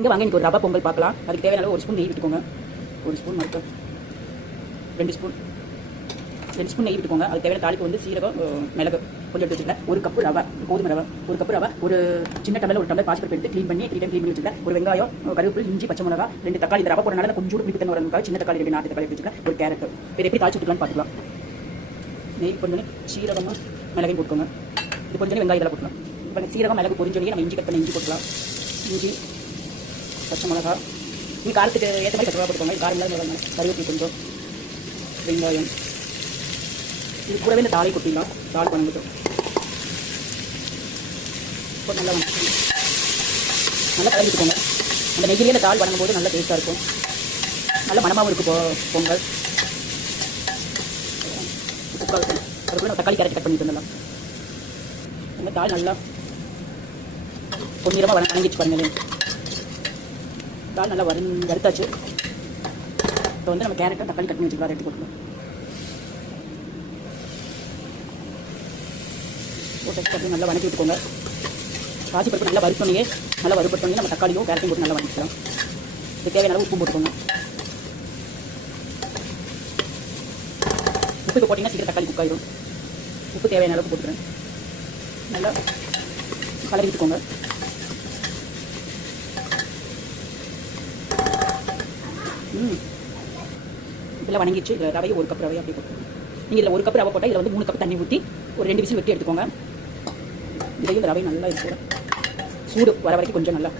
இங்கே வாங்க எனக்கு ஒரு ரவா பொங்கல் பார்க்கலாம். அதுக்கு தேவையான ஒரு ஸ்பூன் நெய் விட்டுக்கோங்க. ஒரு ஸ்பூன் மட்டும் 2 ஸ்பூன் நெய் விட்டுக்கோங்க. அதுக்கு தேவையான தாளிப்பு வந்து சீரகம், மிளகு கொஞ்சம் எடுத்து வச்சுருக்கேன். ஒரு கப்பு ரவை, கோதுமை ரவை, ஒரு கப்பு ரவை, ஒரு சின்ன டம்ளர் ஒரு டம்ளர் பாசிப்பருப்பு எடுத்து க்ளீன் பண்ணி 3 டைம் க்ளீன் பண்ணி வச்சுருக்கேன். ஒரு வெங்காயம், கருவேப்பிலை, இஞ்சி, பச்சை மிளகா, 2 தக்காளி. இந்த ரவை போடுறதுனால கொஞ்சம் பிடிப்பு தண்ணி வரதுக்காக சின்ன தக்காளி 2 நாட்டு தக்காளி எடுத்து வச்சுருக்கேன். ஒரு கேரட். இது எப்படி தாளிச்சு விட்டுக்கலாம்னு பார்த்துக்கலாம். நெய் கொஞ்சம் சீரகமாக மிளகையும் போட்டுக்கோங்க. இது கொஞ்சம் வெங்காயம் இதெல்லாம் போட்டுக்கலாம். இப்போ சீரகம் மிளகு பொரிஞ்சோடனே நம்ம இஞ்சி கட் பண்ணி இஞ்சி போட்டுக்கலாம். இஞ்சி, பச்சை மிளகா, நீங்கள் காரத்துக்கு ஏற்ற மாதிரி பச்சை மிளகா போட்டுக்கோங்க. காரம் இல்லாத கருவேப்பிலை கொஞ்சம், வெங்காயம், இது கூடவே இந்த தாளை கொட்டிடலாம். தாள் வணங்கட்டும். இப்போ நல்லா நல்லா கலந்துட்டுக்கோங்க. அந்த நெய்யிலே இந்த தாள் வணங்கும் போது நல்லா டேஸ்ட்டாக இருக்கும். நல்ல மணமாகவும் இருக்கும் பொங்கல். அதுக்குள்ள நம்ம தக்காளி கேரட் கட் பண்ணிட்டு வந்துடலாம். அந்த தாள் நல்லா பொன்னிறமாக வணங்கிட்டு பாருங்க. தால் நல்லா வறுத்தாச்சு. இப்போ வந்து நம்ம கேரட்டை தக்காளி கட் பண்ணி வச்சுக்கலாம். அதை எடுத்து போட்டுக்கலாம். போட்டு நல்லா வணக்கி விட்டுக்கோங்க. பாசிப்பருப்பு நல்லா வறுப்பட்டோன்னே நம்ம தக்காளியும் கேரட்டையும் போட்டு நல்லா வணக்கிக்கலாம். இது தேவையான அளவு உப்பு போட்டுக்கோங்க. உப்பு இப்போ போட்டிங்கன்னா சீக்கிரம் தக்காளி குக் ஆயிடும். உப்பு தேவையான அளவுக்கு போட்டுக்கிறேன். நல்லா கலரி விட்டுக்கோங்க. இதெல்லாம் வணங்கிடுச்சு. இதில் ரவையை ஒரு கப் ரவையை அப்படி போட்டுக்கோங்க. நீங்கள் இதில் ஒரு கப் ரவை போட்டால் இதில் வந்து 3 கப் தண்ணி ஊற்றி ஒரு 2 விசில் வெட்டி எடுத்துக்கோங்க. இதையும் இந்த ரவை நல்லா இருக்கும். சூடு வர வரைக்கும் கொஞ்சம் நல்லா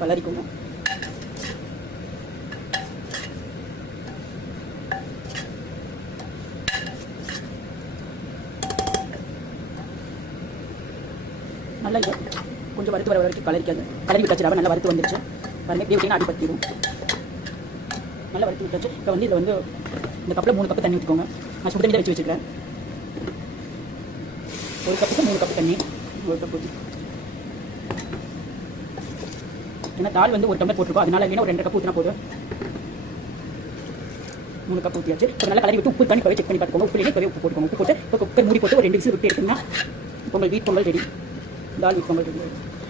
கலரிக்கோங்க. நல்லா இது கொஞ்சம் வறுத்து வர வரைக்கும் கலரி விட்டாச்சு. ரவை நல்லா வறுத்து வந்துருச்சு. பாருங்கள், இப்படி விட்டிங்கன்னா அடிபத்திடும். நல்லா வறுத்து விட்டாச்சு. இப்போ வந்து இதில் வந்து இந்த கப்பில் 3 கப்பு தண்ணி ஊற்றிக்கோங்க. நான் சுடு தண்ணி தான் வச்சுருக்கேன். ஒரு கப்புக்கு 3 கப்பு தண்ணி, ஒரு கப் ஊற்றி. ஏன்னா தால் வந்து ஒரு டம்ளர் போட்டிருக்கோம், அதனால இல்லைன்னா ஒரு 2 கப் ஊற்றினா போதும். 3 கப் ஊற்றியாச்சு. இப்போ நல்லா கலரி விட்டு உப்பு தண்ணி போய் செக் பண்ணி பார்த்துக்கோங்க. உப்பு இல்லையே உப்பு போட்டுக்கோங்க. உப்பு போட்டு இப்போ குக்கர் மூடி போட்டு ஒரு 2 விசில் விட்டு எடுத்தோம்னா பொங்கல் வீட் பொங்கல் ரெடி. தால் வீட் பொங்கல் ரெடி.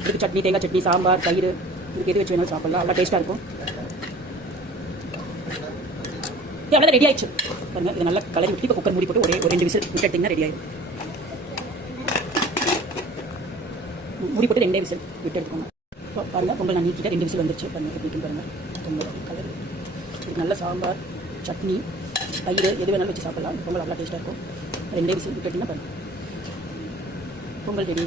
இதுக்கு சட்னி, தேங்காய் சட்னி, சாம்பார், தயிர், இதுக்கு எது வச்சு வேணாலும் சாப்பிடலாம். நல்லா டேஸ்ட்டாக இருக்கும். அவ்வளோ ரெடி ஆயிடுச்சு. பாருங்கள், இது நல்லா கலரி விட்டு இப்போ குக்கர் மூடி போட்டு ஒரு 2 விசில் விட்டு எடுத்திங்கன்னா ரெடி ஆகிடும். மூடி போட்டு 2 விசில் விட்டு எடுத்துக்கோங்க. இப்போ பாருங்கள், பொங்கல் நான் நீக்கிட்ட 2 விசில் வந்துருச்சு. பாருங்கள் எப்படி பாருங்கள். பொங்கல் கலர் இது நல்ல சாம்பார், சட்னி, தயிர் எது வேணாலும் வச்சு சாப்பிடலாம். பொங்கல் அவ்வளோ டேஸ்ட்டாக இருக்கும். 2 விசில் விட்டு எடுத்திங்கன்னா பாருங்கள் பொங்கல் ரெடி.